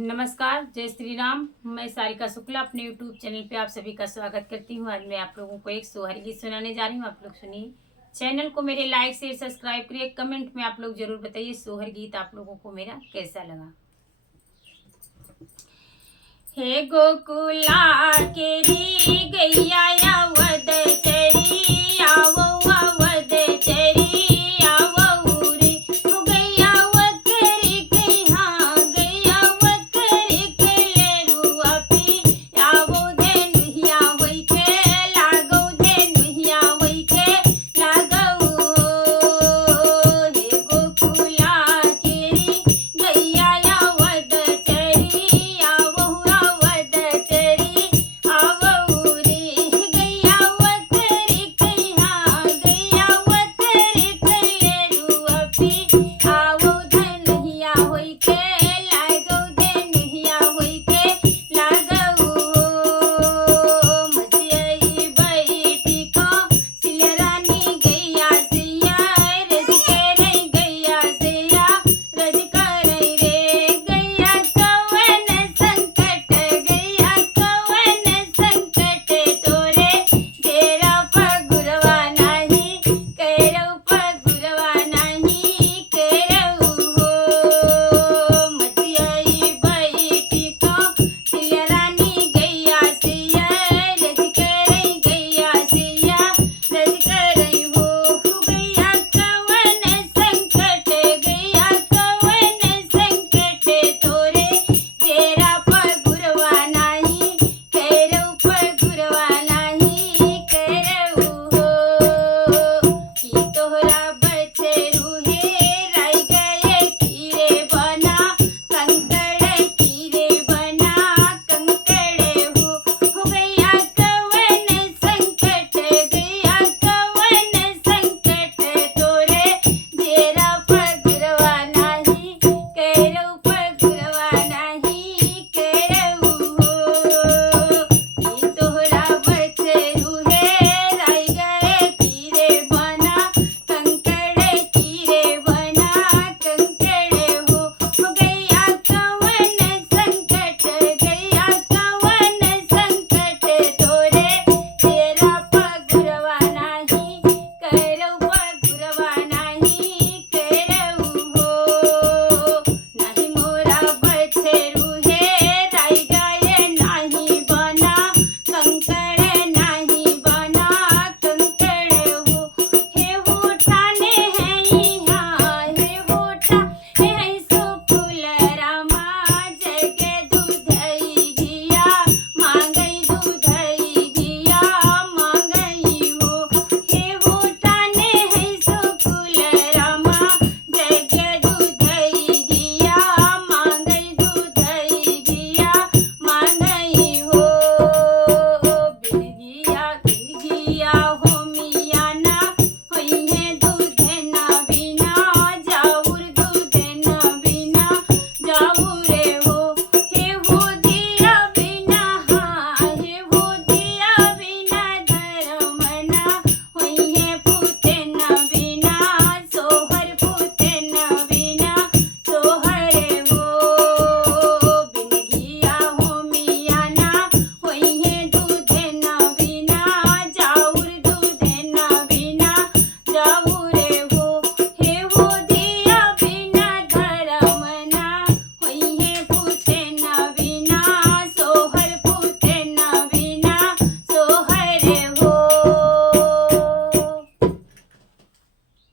नमस्कार, जय श्री राम। मैं सारिका शुक्ला अपने यूट्यूब चैनल पे आप सभी का स्वागत करती हूँ। आज मैं आप लोगों को एक सोहर गीत सुनाने जा रही हूँ। आप लोग सुनिए। चैनल को मेरे लाइक शेयर सब्सक्राइब करिए। कमेंट में आप लोग जरूर बताइए सोहर गीत आप लोगों को मेरा कैसा लगा। हे गोकुला केरी गैया अवध चरी आवो अवध चरी आवो रे हो गैया अवध केरी कहाँ गैया अवध केरी के रुआ पी आवो धेनुहिया होई के लागो धेनुहिया होई के लागो हे गोकुला केरी गैया अवध चरी आवो अवध चरी आवो रे गैया अवध रे कहाँ गैया अवध रे के रुआ पी आवो धनहिया होई के